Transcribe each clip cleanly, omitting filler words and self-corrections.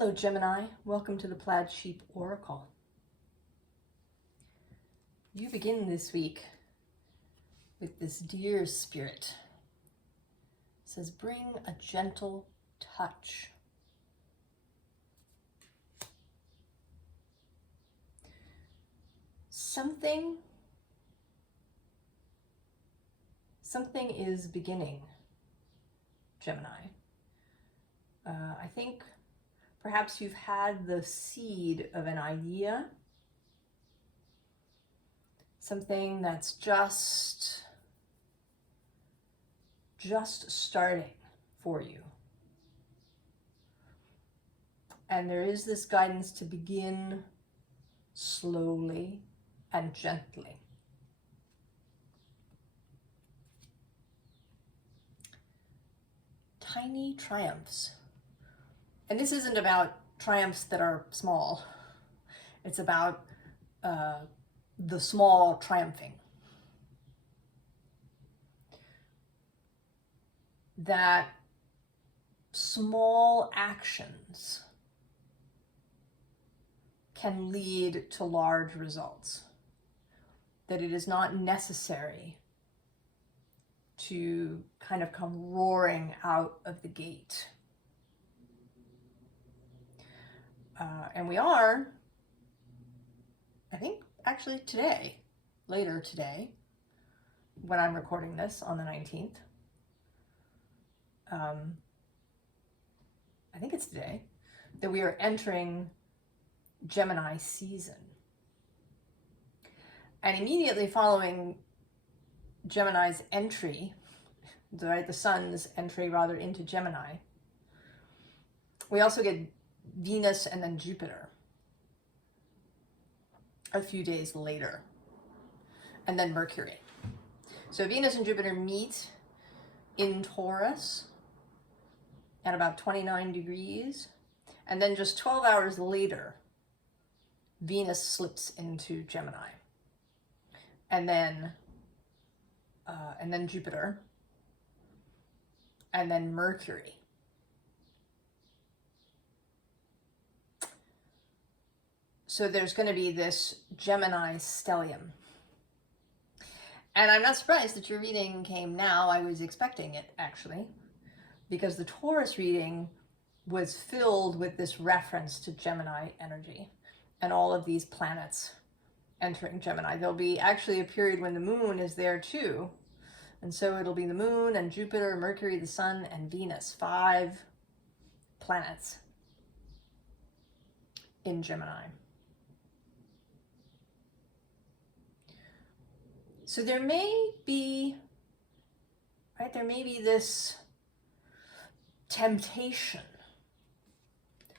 Hello Gemini, welcome to the Plaid Sheep Oracle. You begin this week with this deer spirit. It says, bring a gentle touch. Something is beginning, Gemini. I think perhaps you've had the seed of an idea, something that's just starting for you. And there is this guidance to begin slowly and gently. Tiny triumphs. And this isn't about triumphs that are small. It's about the small triumphing. That small actions can lead to large results. That it is not necessary to kind of come roaring out of the gate. And we are, I think, actually today, later today, when I'm recording this on the 19th, I think it's today, that we are entering Gemini season. And immediately following Gemini's entry, the sun's entry rather into Gemini, we also get Venus and then Jupiter a few days later, and then Mercury. So Venus and Jupiter meet in Taurus at about 29 degrees, and then just 12 hours later, Venus slips into Gemini, and then Jupiter, and then Mercury. So there's going to be this Gemini stellium. And I'm not surprised that your reading came now. I was expecting it, actually, because the Taurus reading was filled with this reference to Gemini energy and all of these planets entering Gemini. There'll be actually a period when the moon is there too. And so it'll be the moon and Jupiter, Mercury, the sun, and Venus. 5 planets in Gemini. So there may be this temptation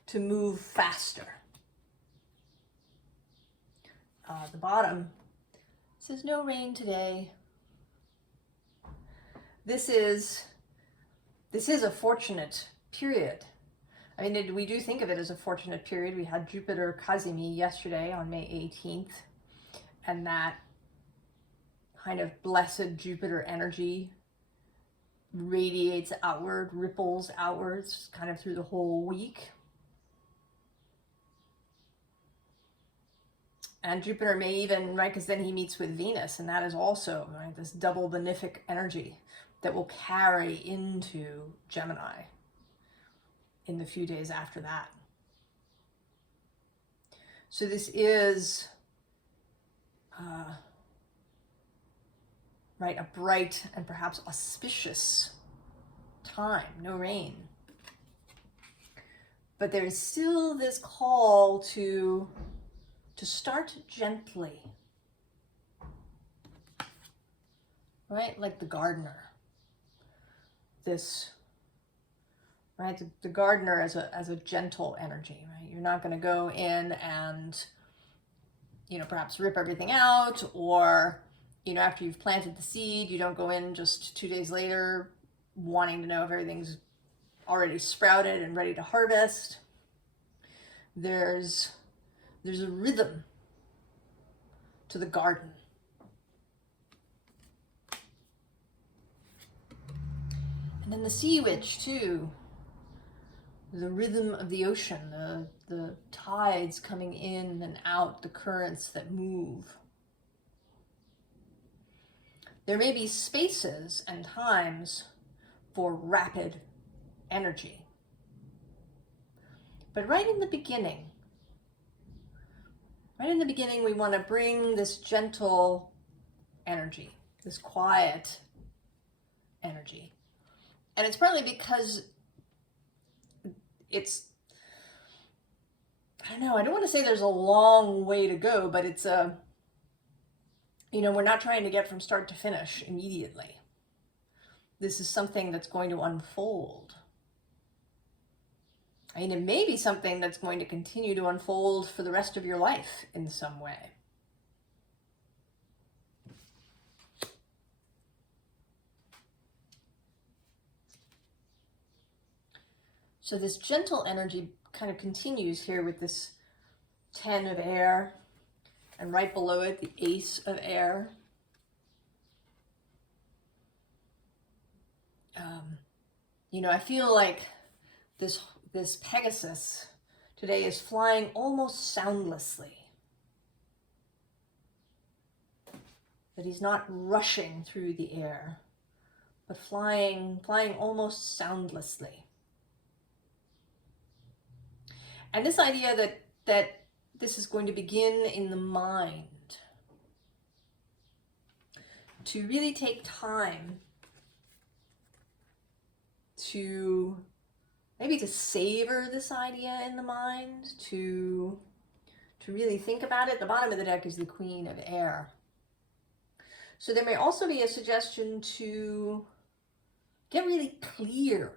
to move faster. The bottom says no rain today. This is a fortunate period. I mean, we do think of it as a fortunate period. We had Jupiter Kazimi yesterday on May 18th, and that kind of blessed Jupiter energy radiates outward, ripples outwards, kind of through the whole week. And Jupiter may even, right, because then he meets with Venus, and that is also, right, this double benefic energy that will carry into Gemini in the few days after that. So this is right, a bright and perhaps auspicious time, no rain. But there is still this call to start gently, right, like the gardener. This, right, the gardener as a gentle energy, right? You're not going to go in and, perhaps rip everything out, or after you've planted the seed, you don't go in just 2 days later wanting to know if everything's already sprouted and ready to harvest. There's a rhythm to the garden. And then the sea witch too, the rhythm of the ocean, the tides coming in and out, the currents that move. There may be spaces and times for rapid energy. But right in the beginning, we want to bring this gentle energy, this quiet energy. And it's partly because it's, I don't know, I don't want to say there's a long way to go, but it's we're not trying to get from start to finish immediately. This is something that's going to unfold. I mean, it may be something that's going to continue to unfold for the rest of your life in some way. So this gentle energy kind of continues here with this 10 of air, and right below it, the ace of air. I feel like this Pegasus today is flying almost soundlessly. That he's not rushing through the air, but flying almost soundlessly. And this idea that this is going to begin in the mind, to really take time to maybe to savor this idea in the mind, to really think about it. The bottom of the deck is the Queen of Air. So there may also be a suggestion to get really clear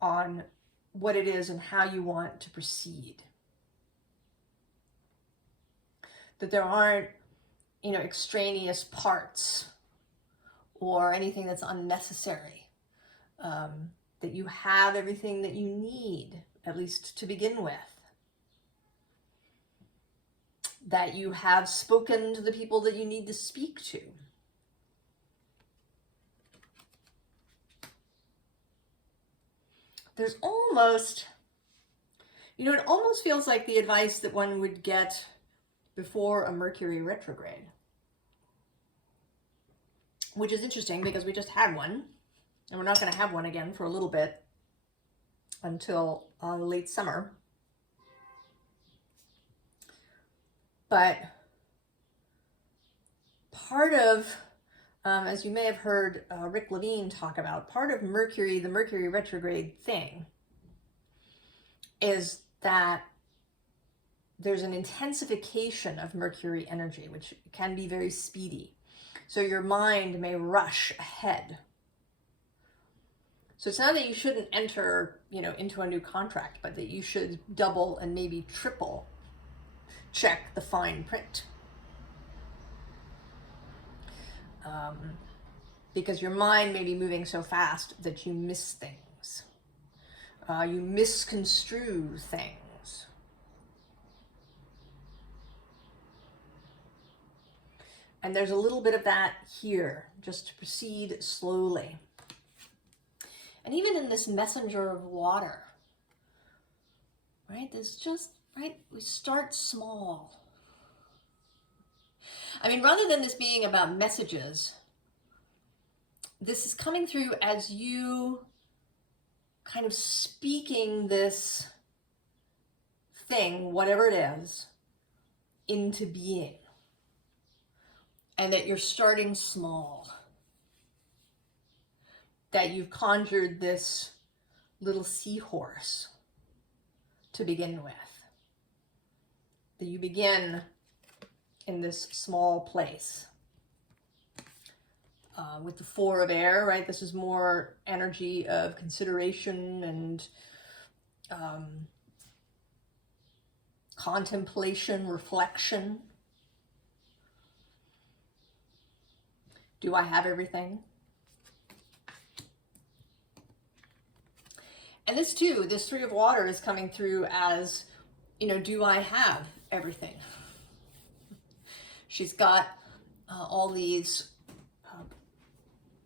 on what it is and how you want to proceed. That there aren't, extraneous parts or anything that's unnecessary. That you have everything that you need, at least to begin with. That you have spoken to the people that you need to speak to. There's almost, it almost feels like the advice that one would get before a Mercury retrograde. Which is interesting because we just had one, and we're not going to have one again for a little bit until late summer. But part of, as you may have heard Rick Levine talk about, part of Mercury, the Mercury retrograde thing, is that there's an intensification of Mercury energy, which can be very speedy. So your mind may rush ahead. So it's not that you shouldn't enter, into a new contract, but that you should double and maybe triple check the fine print. Because your mind may be moving so fast that you miss things. You misconstrue things. And there's a little bit of that here, just to proceed slowly. And even in this messenger of water, right? We start small. I mean, rather than this being about messages, this is coming through as you kind of speaking this thing, whatever it is, into being. And that you're starting small. That you've conjured this little seahorse to begin with. That you begin in this small place. With the Four of Air, right? This is more energy of consideration and contemplation, reflection. Do I have everything? And this too, this Three of Water is coming through as, do I have everything? She's got all these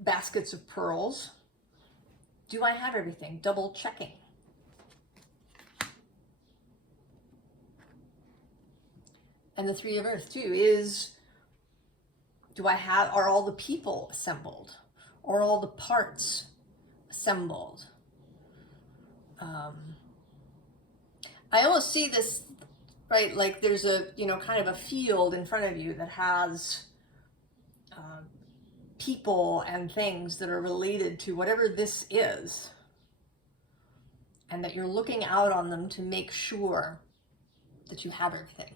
baskets of pearls Do I have everything? Double checking. And the Three of Earth too is, are all the people assembled? Or all the parts assembled? I almost see this, right, like there's a, kind of a field in front of you that has people and things that are related to whatever this is, and that you're looking out on them to make sure that you have everything.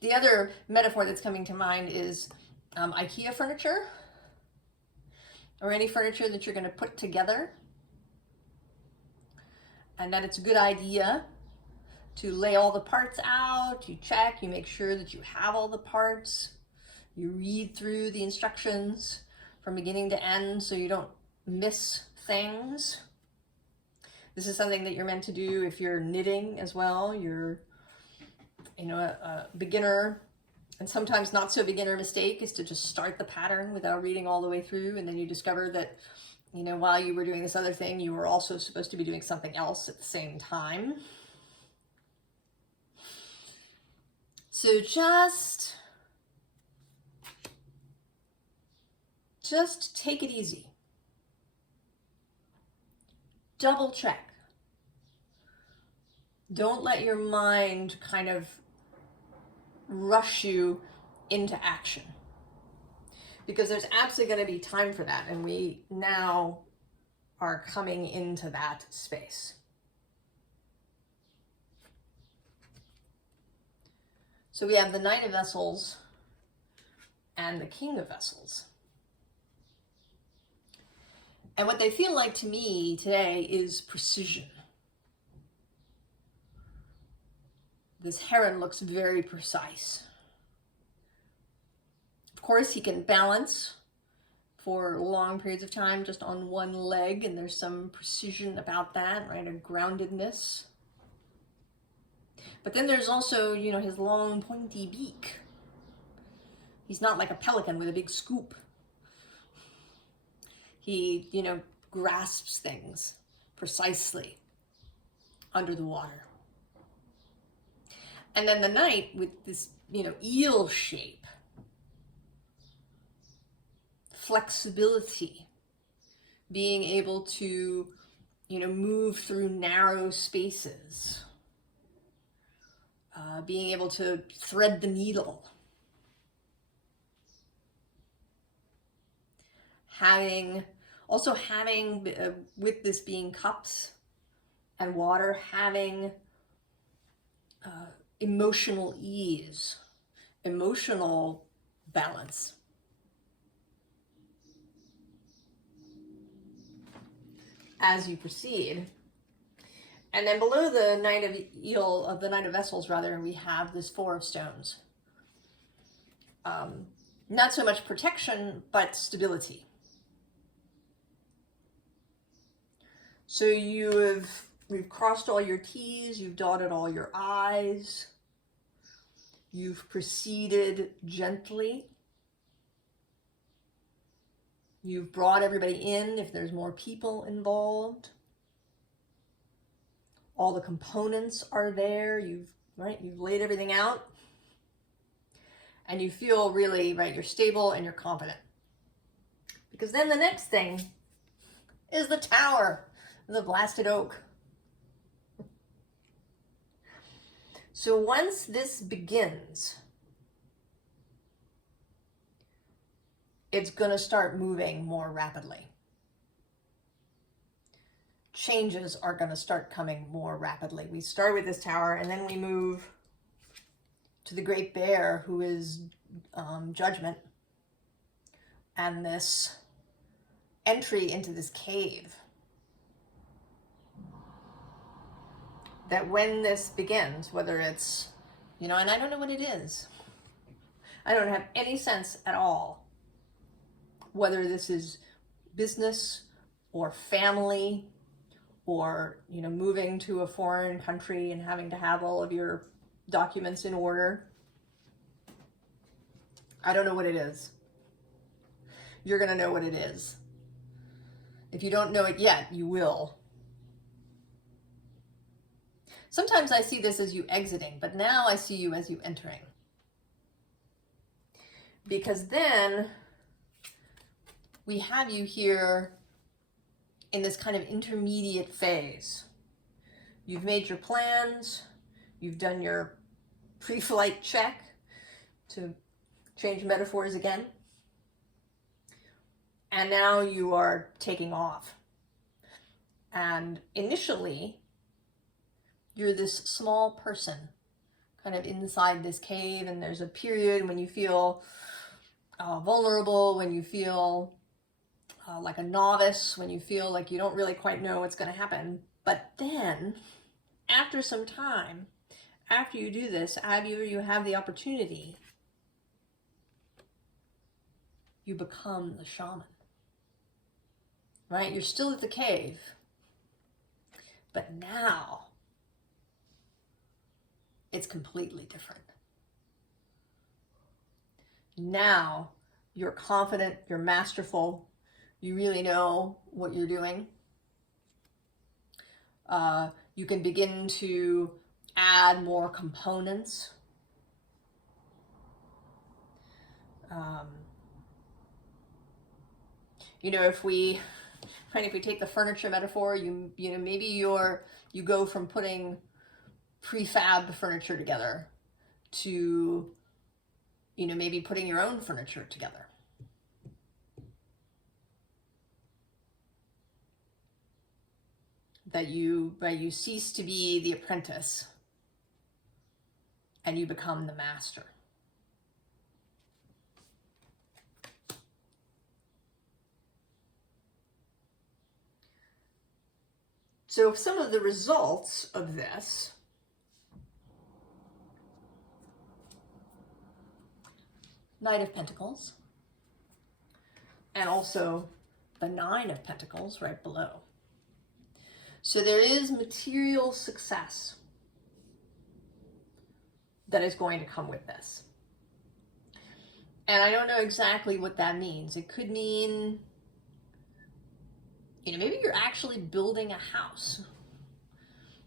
The other metaphor that's coming to mind is IKEA furniture, or any furniture that you're going to put together, and that it's a good idea to lay all the parts out. You check, you make sure that you have all the parts. You read through the instructions from beginning to end so you don't miss things. This is something that you're meant to do if you're knitting as well. You're, a beginner, and sometimes not so beginner mistake is to just start the pattern without reading all the way through, and then you discover that, while you were doing this other thing, you were also supposed to be doing something else at the same time. So just take it easy. Double check. Don't let your mind kind of rush you into action, because there's absolutely going to be time for that, and we now are coming into that space. So we have the Knight of Vessels and the King of Vessels. And what they feel like to me today is precision. This heron looks very precise. Of course, he can balance for long periods of time just on one leg, and there's some precision about that, right? A groundedness. But then there's also, his long pointy beak. He's not like a pelican with a big scoop. He, grasps things precisely under the water. And then the knight with this, eel shape, flexibility, being able to, move through narrow spaces, being able to thread the needle, having, with this being cups and water, having emotional ease, emotional balance. As you proceed. And then below the Knight of Vessels, we have this Four of Stones. Not so much protection, but stability. So we've crossed all your T's, you've dotted all your I's, you've proceeded gently. You've brought everybody in if there's more people involved. All the components are there. You've laid everything out. And you feel really, you're stable and you're confident. Because then the next thing is the Tower, the blasted oak. So once this begins, it's going to start moving more rapidly. Changes are going to start coming more rapidly. We start with this tower, and then we move to the Great Bear, who is judgment, and this entry into this cave. That when this begins, whether it's, and I don't know what it is. I don't have any sense at all whether this is business or family or, moving to a foreign country and having to have all of your documents in order. I don't know what it is. You're going to know what it is. If you don't know it yet, you will. Sometimes I see this as you exiting, but now I see you as you entering. Because then we have you here in this kind of intermediate phase. You've made your plans, you've done your pre-flight check, to change metaphors again, and now you are taking off. And initially, you're this small person kind of inside this cave, and there's a period when you feel vulnerable, when you feel like a novice, when you feel like you don't really quite know what's going to happen. But then, after some time, after you do this, after you have the opportunity, you become the shaman. Right? You're still at the cave, but now it's completely different. Now you're confident, you're masterful, you really know what you're doing. You can begin to add more components. You know, if we take the furniture metaphor, you know, maybe you go from putting prefab furniture together to, you know, maybe putting your own furniture together. That you cease to be the apprentice and you become the master. So some of the results of this Knight of Pentacles, and also the Nine of Pentacles right below. So there is material success that is going to come with this. And I don't know exactly what that means. It could mean, you know, maybe you're actually building a house.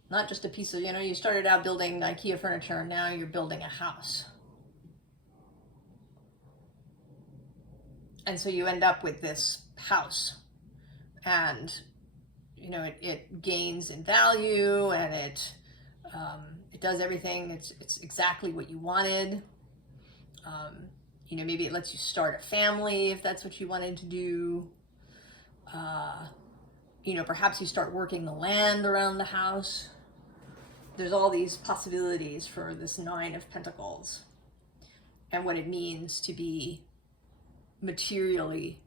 Not just a piece of, you know, you started out building IKEA furniture and now you're building a house. And so you end up with this house, and you know, it gains in value, and it does everything. It's exactly what you wanted. You know, maybe it lets you start a family if that's what you wanted to do. You know, perhaps you start working the land around the house. There's all these possibilities for this Nine of Pentacles and what it means to be materially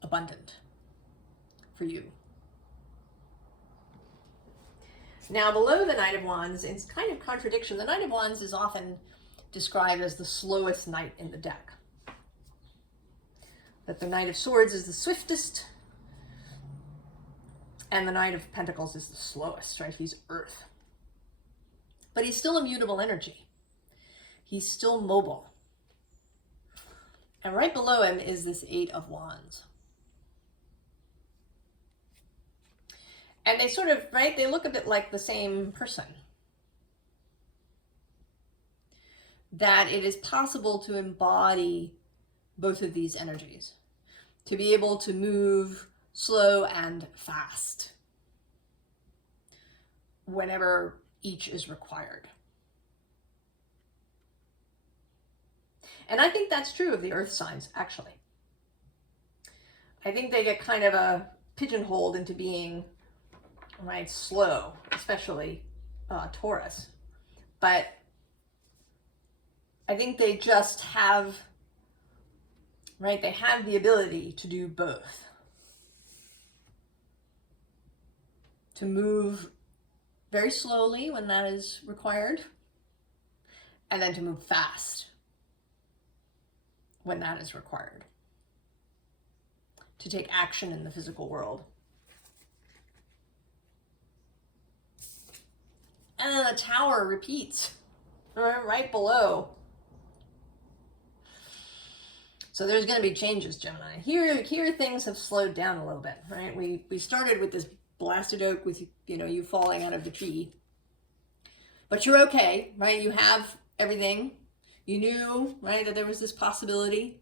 abundant for you. Now, below the Knight of Wands, it's kind of contradiction. The Knight of Wands is often described as the slowest knight in the deck. That the Knight of Swords is the swiftest, and the Knight of Pentacles is the slowest, right? He's Earth. But he's still immutable energy. He's still mobile. And right below him is this Eight of Wands. And they sort of, right, they look a bit like the same person. That it is possible to embody both of these energies. To be able to move slow and fast whenever each is required. And I think that's true of the earth signs, actually. I think they get kind of pigeonholed into being, right, slow, especially Taurus. But I think they just have, right, they have the ability to do both. To move very slowly when that is required, and then to move fast when that is required. To take action in the physical world. And then the Tower repeats right below. So there's going to be changes, Gemini. Here things have slowed down a little bit, right? We started with this blasted oak with, you know, you falling out of the tree. But you're okay, right? You have everything. You knew, right, that there was this possibility.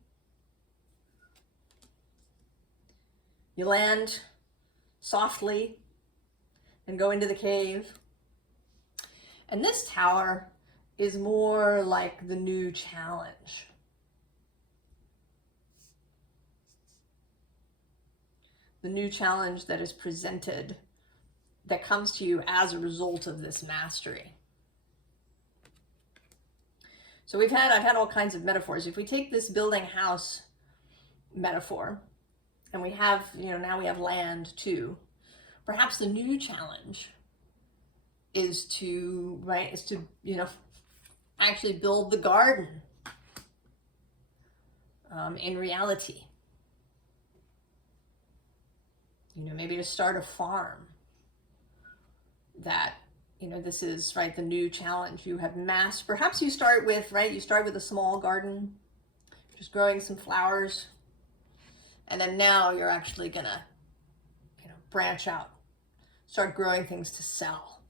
You land softly and go into the cave. And this tower is more like the new challenge. The new challenge that is presented, that comes to you as a result of this mastery. So I've had all kinds of metaphors. If we take this building house metaphor, and we have, you know, now we have land too, perhaps the new challenge is to, right, you know, actually build the garden in reality. You know, maybe to start a farm. That, you know, this is, right, the new challenge. You have perhaps you start with, right, you start with a small garden, just growing some flowers. And then now you're actually gonna, you know, branch out, start growing things to sell.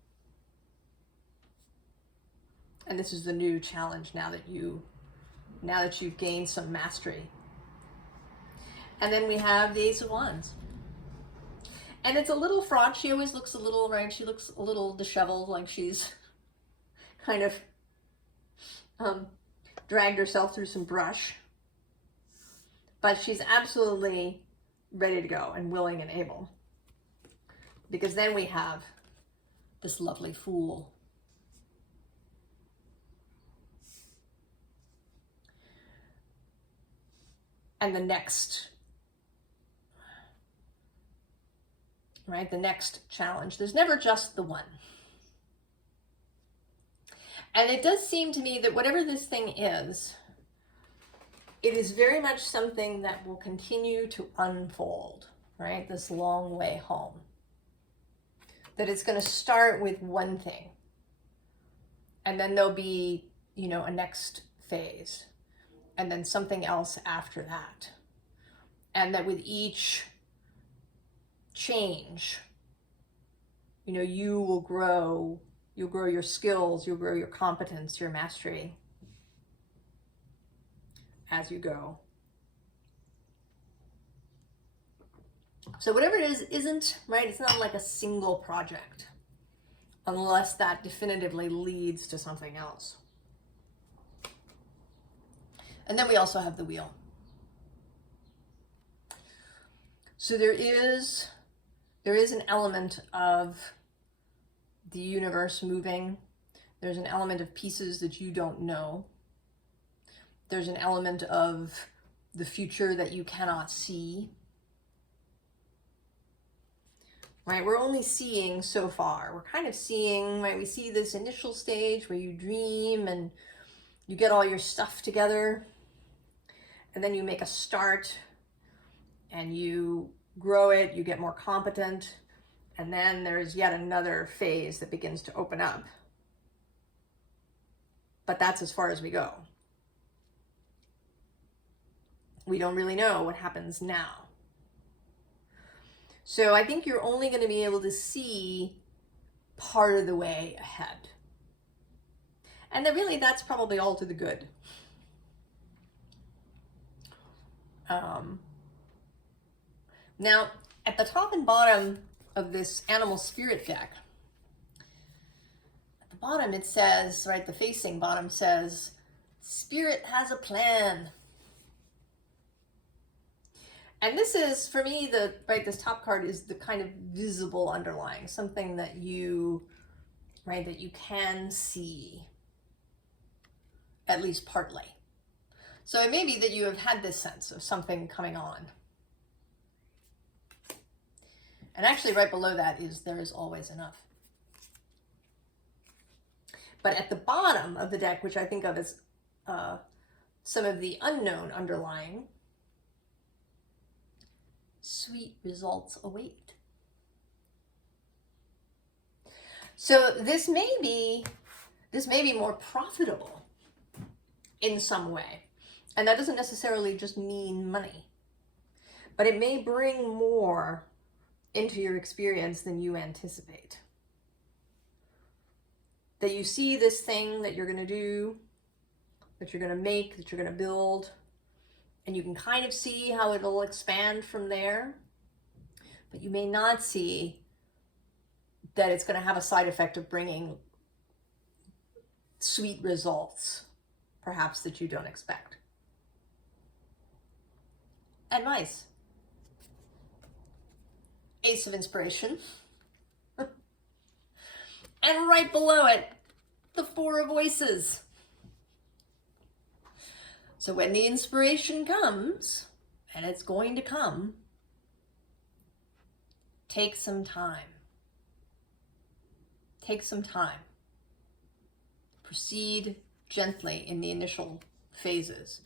And this is the new challenge now that you've gained some mastery. And then we have the Ace of Wands. And it's a little fraught. She always looks a little, right, she looks a little disheveled, like she's kind of dragged herself through some brush. But she's absolutely ready to go and willing and able. Because then we have this lovely Fool. And the next, right, the next challenge. There's never just the one. And it does seem to me that whatever this thing is, it is very much something that will continue to unfold, right? This long way home. That it's going to start with one thing. And then there'll be, you know, a next phase. And then something else after that. And that with each change, you know, you will grow. You'll grow your skills. You'll grow your competence, your mastery. As you go. So whatever it is, isn't, right? It's not like a single project unless that definitively leads to something else. And then we also have the Wheel. So there is an element of the universe moving. There's an element of pieces that you don't know. There's an element of the future that you cannot see. Right? We're only seeing so far. We're kind of seeing, right? We see this initial stage where you dream and you get all your stuff together. And then you make a start and you grow it, you get more competent. And then there's yet another phase that begins to open up. But that's as far as we go. We don't really know what happens now. So I think you're only going to be able to see part of the way ahead. And then really that's probably all to the good. Now, at the top and bottom of this animal spirit deck, at the bottom it says, right, the facing bottom says, Spirit has a plan. And this is, for me, this top card is the kind of visible underlying, something that you, right, that you can see, at least partly. So it may be that you have had this sense of something coming on. And actually right below that is there is always enough. But at the bottom of the deck, which I think of as some of the unknown underlying, sweet results await. So this may be more profitable in some way. And that doesn't necessarily just mean money, but it may bring more into your experience than you anticipate. That you see this thing that you're going to do, that you're going to make, that you're going to build, and you can kind of see how it'll expand from there, but you may not see that it's going to have a side effect of bringing sweet results, perhaps that you don't expect. Advice. Ace of Inspiration. And right below it, the Four of Voices. So when the inspiration comes, and it's going to come, take some time. Take some time. Proceed gently in the initial phases.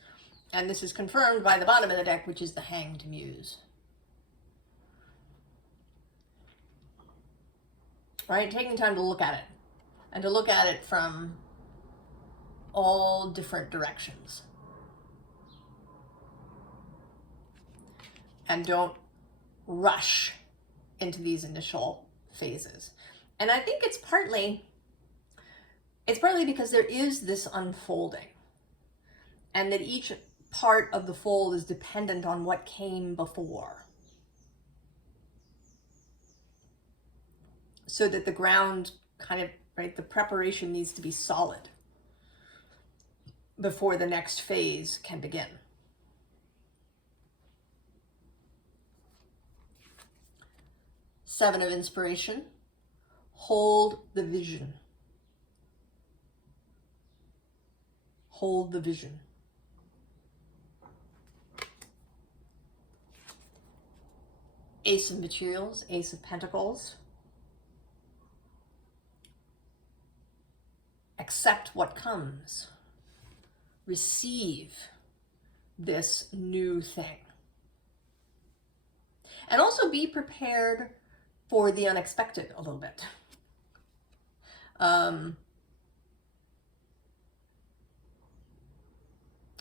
And this is confirmed by the bottom of the deck, which is the Hanged Muse. Right? Taking time to look at it. And to look at it from all different directions. And don't rush into these initial phases. And I think it's partly because there is this unfolding, and that each part of the fold is dependent on what came before. So that the ground kind of, right, the preparation needs to be solid before the next phase can begin. Seven of Inspiration. Hold the vision. Hold the vision. Ace of Materials, Ace of Pentacles. Accept what comes. Receive this new thing. And also be prepared for the unexpected a little bit.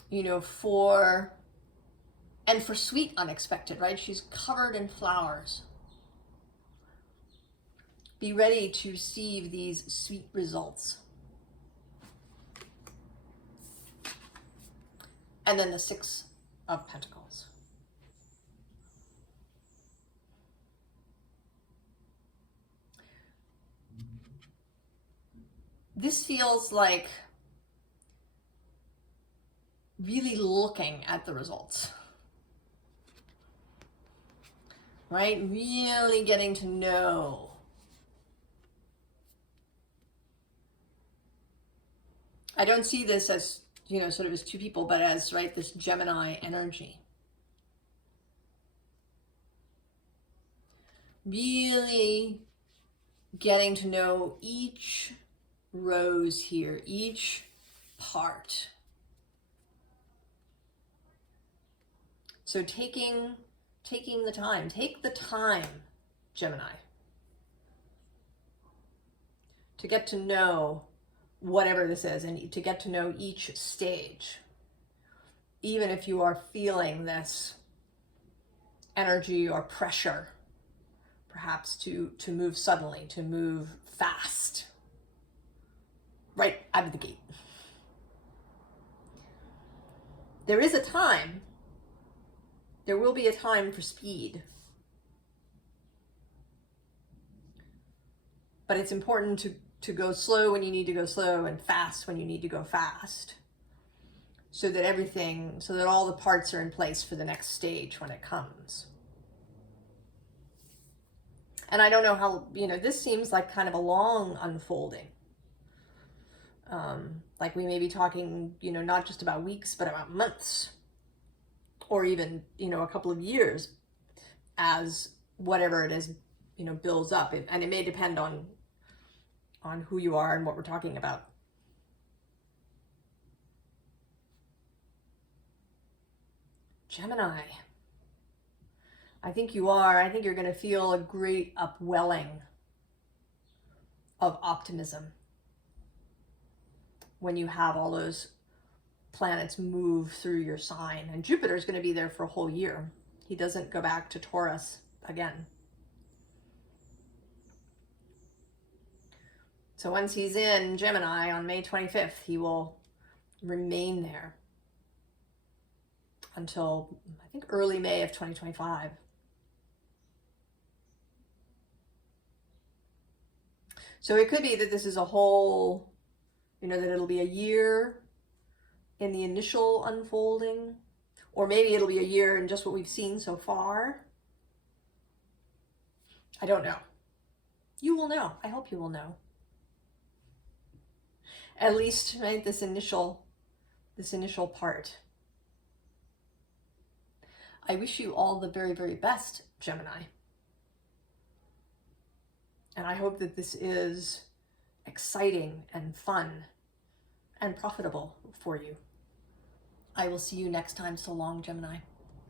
You know, for sweet unexpected, right? She's covered in flowers. Be ready to receive these sweet results. And then the Six of Pentacles. This feels like really looking at the results, right? Really getting to know. I don't see this as, you know, sort of as two people, but as, right, this Gemini energy. Really getting to know each rose here, each part. So taking the time, take the time, Gemini, to get to know whatever this is, and to get to know each stage. Even if you are feeling this energy or pressure, perhaps to move suddenly, to move fast, right out of the gate. There is a time. There will be a time for speed. But it's important to go slow when you need to go slow and fast when you need to go fast. So that all the parts are in place for the next stage when it comes. And I don't know how, you know, this seems like kind of a long unfolding. Like we may be talking, you know, not just about weeks, but about months. Or even, you know, a couple of years as whatever it is, you know, builds up. And it may depend on who you are and what we're talking about. Gemini. I think you are. I think you're going to feel a great upwelling of optimism when you have all those planets move through your sign. And Jupiter is going to be there for a whole year. He doesn't go back to Taurus again. So once he's in Gemini on May 25th, he will remain there until, I think, early May of 2025. So it could be that this is a whole, you know, that it'll be a year in the initial unfolding, or maybe it'll be a year in just what we've seen so far. I don't know. You will know. I hope you will know. At least, right, this initial part. I wish you all the very, very best, Gemini. And I hope that this is exciting and fun and profitable for you. I will see you next time. So long, Gemini.